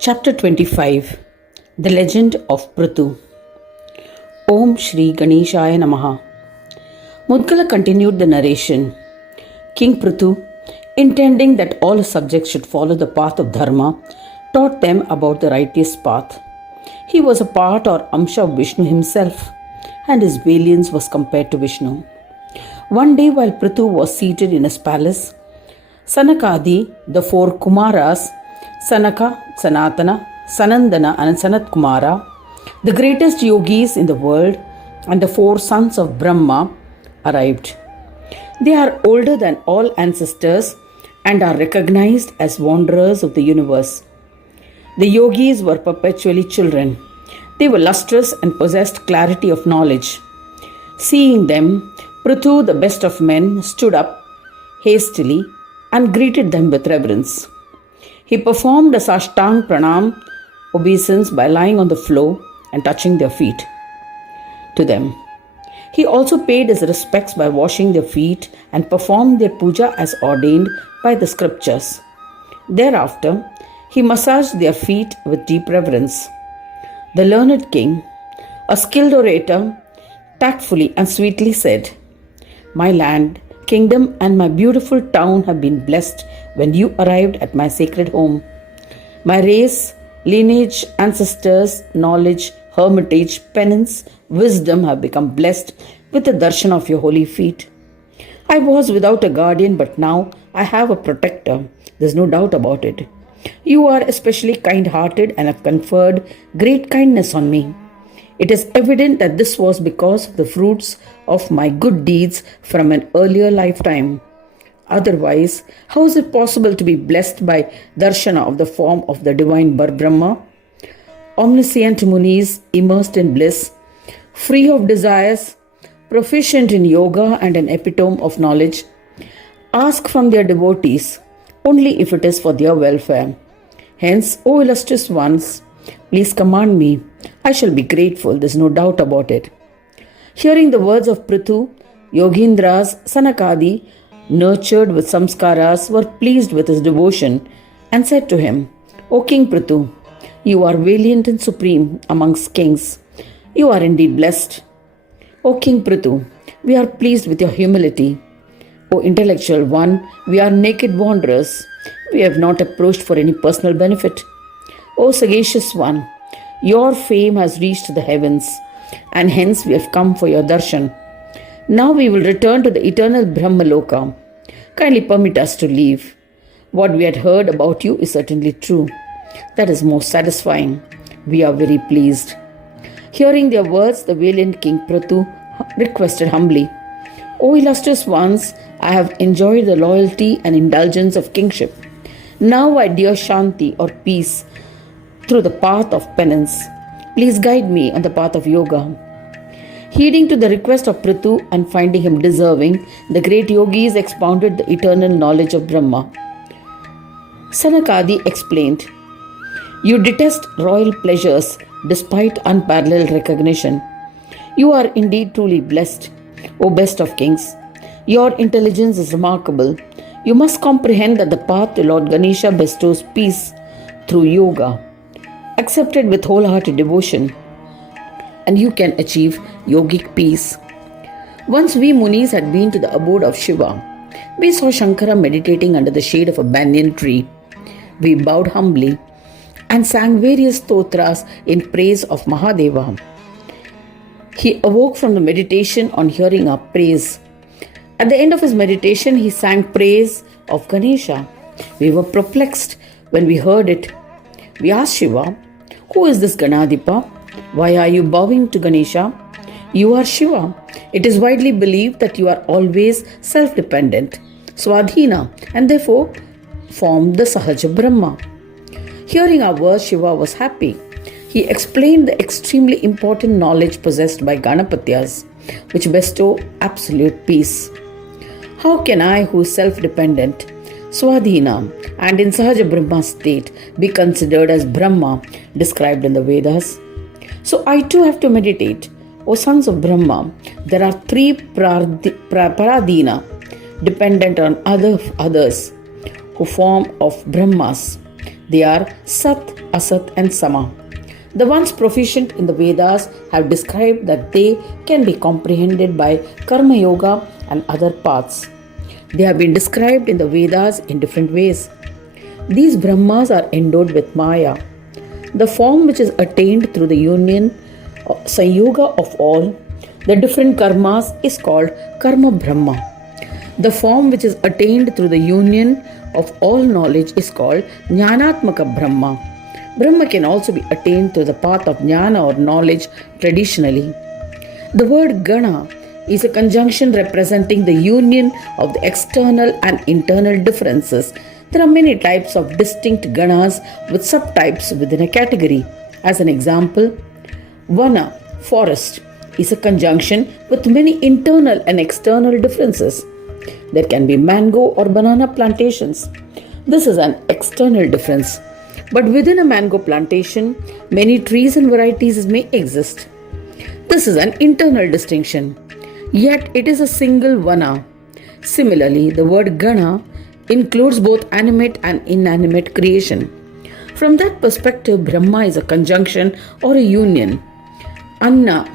Chapter 25 The Legend of Prithu. Om Shri Ganeshaya Namaha. Mudgal continued the narration. King Prithu, intending that all his subjects should follow the path of Dharma, taught them about the righteous path. He was a part or amsha of Vishnu himself, and his valiance was compared to Vishnu. One day, while Prithu was seated in his palace, Sanakadi, the four Kumaras, Sanaka, Sanatana, Sanandana, and Sanat Kumara, the greatest yogis in the world, and the four sons of Brahma, arrived. They are older than all ancestors and are recognized as wanderers of the universe. The yogis were perpetually children. They were lustrous and possessed clarity of knowledge. Seeing them, Prithu, the best of men, stood up hastily and greeted them with reverence. He performed a Sashtang Pranam obeisance by lying on the floor and touching their feet to them. He also paid his respects by washing their feet and performed their puja as ordained by the scriptures. Thereafter, he massaged their feet with deep reverence. The learned king, a skilled orator, tactfully and sweetly said, "My land, kingdom, and my beautiful town have been blessed when you arrived at my sacred home. My race, lineage, ancestors, knowledge, hermitage, penance, wisdom have become blessed with the darshan of your holy feet. I was without a guardian, but now I have a protector. There's no doubt about it. You are especially kind-hearted and have conferred great kindness on me. It is evident that this was because of the fruits of my good deeds from an earlier lifetime. Otherwise, how is it possible to be blessed by darshana of the form of the divine Brahma? Omniscient Munis, immersed in bliss, free of desires, proficient in yoga and an epitome of knowledge, ask from their devotees only if it is for their welfare. Hence, O illustrious ones, please command me. I shall be grateful, there's no doubt about it." Hearing the words of Prithu, Yogindras, Sanakadi, nurtured with samskaras, were pleased with his devotion and said to him, "O King Prithu, you are valiant and supreme amongst kings. You are indeed blessed. O King Prithu, we are pleased with your humility. O intellectual one, we are naked wanderers. We have not approached for any personal benefit. O sagacious one, your fame has reached the heavens, and hence we have come for your darshan. Now we will return to the eternal Brahmaloka. Kindly permit us to leave. What we had heard about you is certainly true. That is most satisfying. We are very pleased." Hearing their words, the valiant King Prithu requested humbly, "O illustrious ones, I have enjoyed the loyalty and indulgence of kingship. Now I dear Shanti or peace through the path of penance. Please guide me on the path of yoga." Heeding to the request of Prithu and finding him deserving, the great yogis expounded the eternal knowledge of Brahma. Sanakadi explained, "You detest royal pleasures despite unparalleled recognition. You are indeed truly blessed, O best of kings. Your intelligence is remarkable. You must comprehend that the path to Lord Ganesha bestows peace through yoga, accepted with wholehearted devotion, and you can achieve yogic peace. Once we Munis had been to the abode of Shiva. We saw Shankara meditating under the shade of a banyan tree. We bowed humbly and sang various stotras in praise of Mahadeva. He awoke from the meditation on hearing our praise. At the end of his meditation, he sang praise of Ganesha. We were perplexed when we heard it. We asked Shiva, "Who is this Ganadipa? Why are you bowing to Ganesha? You are Shiva. It is widely believed that you are always self-dependent, Swadhina, and therefore form the Sahaja Brahma." Hearing our words, Shiva was happy. He explained the extremely important knowledge possessed by Ganapatyas, which bestow absolute peace. "How can I, who is self-dependent, Swadhina, and in Sahaja Brahma state, be considered as Brahma described in the Vedas? So I too have to meditate. O sons of Brahma, there are three paradina, dependent on others, who form of Brahmas. They are Sat, Asat, and Sama. The ones proficient in the Vedas have described that they can be comprehended by Karma Yoga and other paths. They have been described in the Vedas in different ways. These Brahmas are endowed with Maya, the form which is attained through the union or Sanyoga of all the different karmas is called Karma Brahma. The form which is attained through the union of all knowledge is called Jnanatmaka Brahma. Brahma can also be attained through the path of jnana or knowledge traditionally. The word Gana is a conjunction representing the union of the external and internal differences. There are many types of distinct Ganas with subtypes within a category. As an example, Vana, forest, is a conjunction with many internal and external differences. There can be mango or banana plantations. This is an external difference. But within a mango plantation, many trees and varieties may exist. This is an internal distinction. Yet it is a single Vana. Similarly, the word Gana includes both animate and inanimate creation. From that perspective, Brahma is a conjunction or a union. Anna,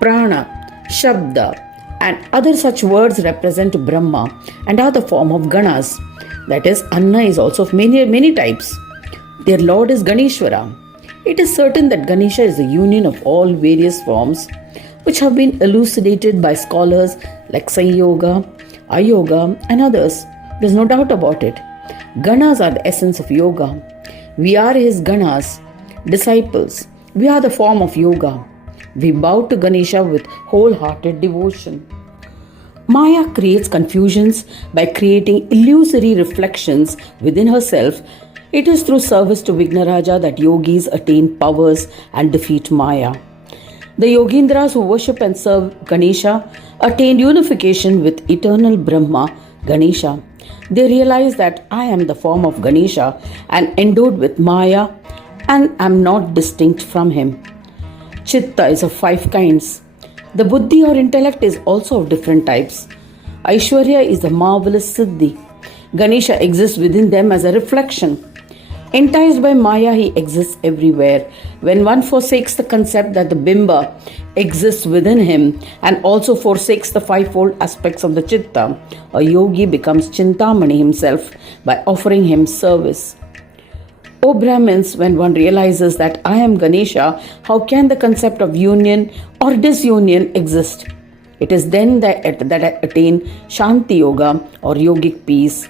Prana, Shabda, and other such words represent Brahma and are the form of Ganas. That is, Anna is also of many types. Their lord is Ganeshwara. It is certain that Ganesha is the union of all various forms which have been elucidated by scholars like Sanyoga, Ayoga, and others. There is no doubt about it. Ganas are the essence of yoga. We are his Ganas, disciples. We are the form of yoga. We bow to Ganesha with wholehearted devotion. Maya creates confusions by creating illusory reflections within herself. It is through service to Vignaraja that yogis attain powers and defeat Maya. The Yogindras who worship and serve Ganesha attain unification with eternal Brahma, Ganesha. They realize that I am the form of Ganesha and endowed with Maya and am not distinct from him. Chitta is of 5 kinds. The buddhi or intellect is also of different types. Aishwarya is the marvelous siddhi. Ganesha exists within them as a reflection. Enticed by Maya, he exists everywhere. When one forsakes the concept that the Bimba exists within him and also forsakes the 5-fold aspects of the Chitta, a yogi becomes Chintamani himself by offering him service. O Brahmins, when one realizes that I am Ganesha, how can the concept of union or disunion exist? It is then that I attain Shanti Yoga or yogic peace.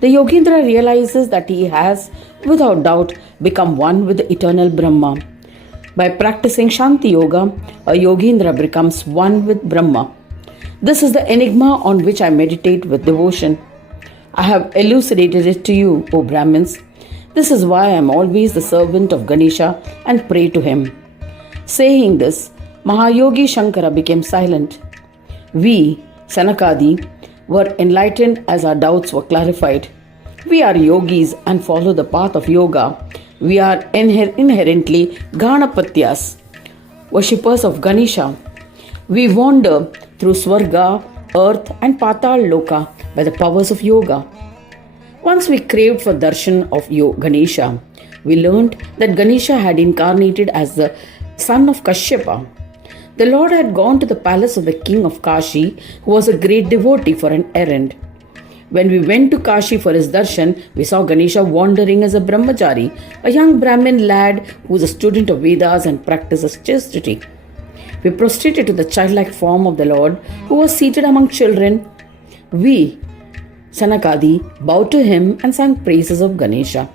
The Yogindra realizes that he has, without doubt, become one with the eternal Brahma. By practicing Shanti Yoga, a Yogindra becomes one with Brahma. This is the enigma on which I meditate with devotion. I have elucidated it to you, O Brahmins. This is why I am always the servant of Ganesha and pray to him. Saying this, Mahayogi Shankara became silent. We, Sanakadi, were enlightened as our doubts were clarified. We are yogis and follow the path of yoga. We are inherently Ganapatyas, worshippers of Ganesha. We wander through Swarga, Earth and Patal Loka by the powers of yoga. Once we craved for darshan of Ganesha. We learned that Ganesha had incarnated as the son of Kashyapa. The Lord had gone to the palace of the king of Kashi, who was a great devotee, for an errand. When we went to Kashi for his darshan, we saw Ganesha wandering as a brahmachari, a young Brahmin lad who was a student of Vedas and practices chastity. We prostrated to the childlike form of the Lord, who was seated among children. We, Sanakadi, bowed to him and sang praises of Ganesha.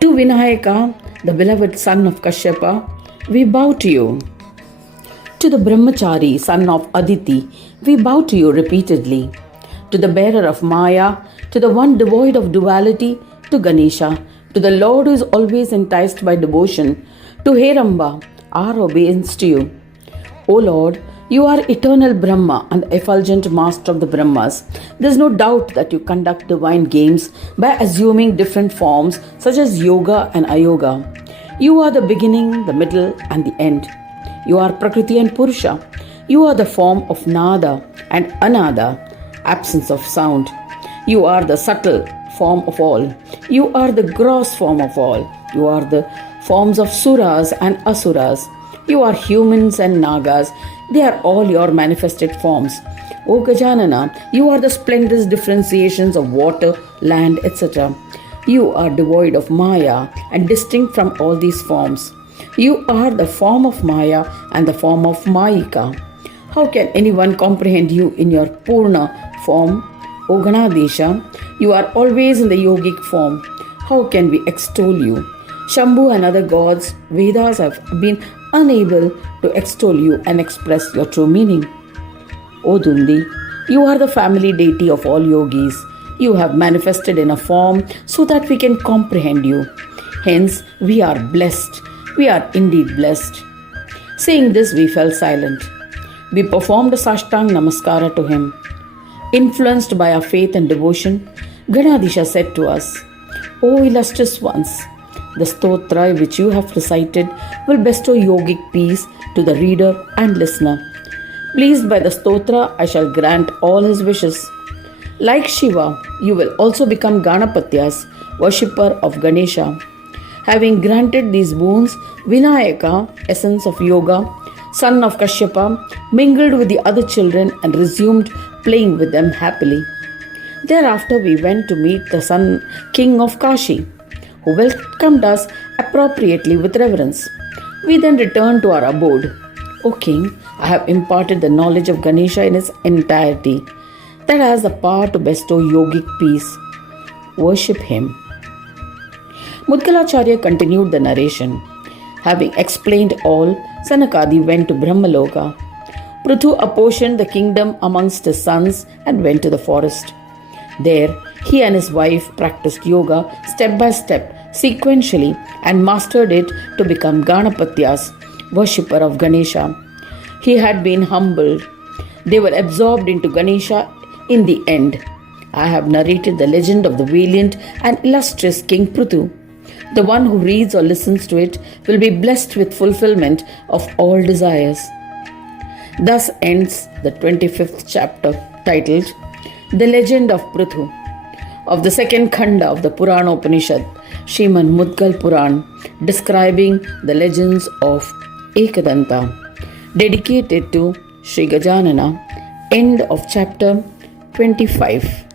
To Vinayaka, the beloved son of Kashyapa, we bow to you. To the Brahmachari, son of Aditi, we bow to you repeatedly. To the bearer of Maya, to the one devoid of duality, to Ganesha, to the Lord who is always enticed by devotion, to Heramba, our obeisance to you. O Lord, you are eternal Brahma and the effulgent master of the Brahmas. There is no doubt that you conduct divine games by assuming different forms such as yoga and ayoga. You are the beginning, the middle and the end. You are Prakriti and Purusha. You are the form of Nada and Anada, absence of sound. You are the subtle form of all. You are the gross form of all. You are the forms of Suras and Asuras. You are humans and Nagas. They are all your manifested forms. O Gajanana, you are the splendid differentiations of water, land, etc. You are devoid of Maya and distinct from all these forms. You are the form of Maya and the form of Mayika. How can anyone comprehend you in your Purna form? O Ganesha, you are always in the yogic form. How can we extol you? Shambhu and other gods, Vedas have been unable to extol you and express your true meaning. O Dundi, you are the family deity of all yogis. You have manifested in a form so that we can comprehend you. Hence, we are blessed. We are indeed blessed. Saying this, we fell silent. We performed a Sashtang Namaskara to him. Influenced by our faith and devotion, Ganadisha said to us, O illustrious ones, the stotra which you have recited will bestow yogic peace to the reader and listener. Pleased by the stotra, I shall grant all his wishes. Like Shiva, you will also become Ganapatyas, worshipper of Ganesha. Having granted these boons, Vinayaka, essence of yoga, son of Kashyapa, mingled with the other children and resumed playing with them happily. Thereafter we went to meet the son king of Kashi, who welcomed us appropriately with reverence. We then returned to our abode. O king, I have imparted the knowledge of Ganesha in its entirety, that has the power to bestow yogic peace. Worship him. Mudgalacharya continued the narration. Having explained all, Sanakadi went to Brahmaloka. Prithu apportioned the kingdom amongst his sons and went to the forest. There, he and his wife practiced yoga step by step, sequentially, and mastered it to become Ganapatyas, worshipper of Ganesha. He had been humbled. They were absorbed into Ganesha in the end. I have narrated the legend of the valiant and illustrious King Prithu. The one who reads or listens to it will be blessed with fulfillment of all desires. Thus ends the 25th chapter, titled The Legend of Prithu, of the second Khanda of the Puran Upanishad, Srimad Mudgal Puran, describing the legends of Ekadanta, dedicated to Sri Gajanana. End of chapter 25.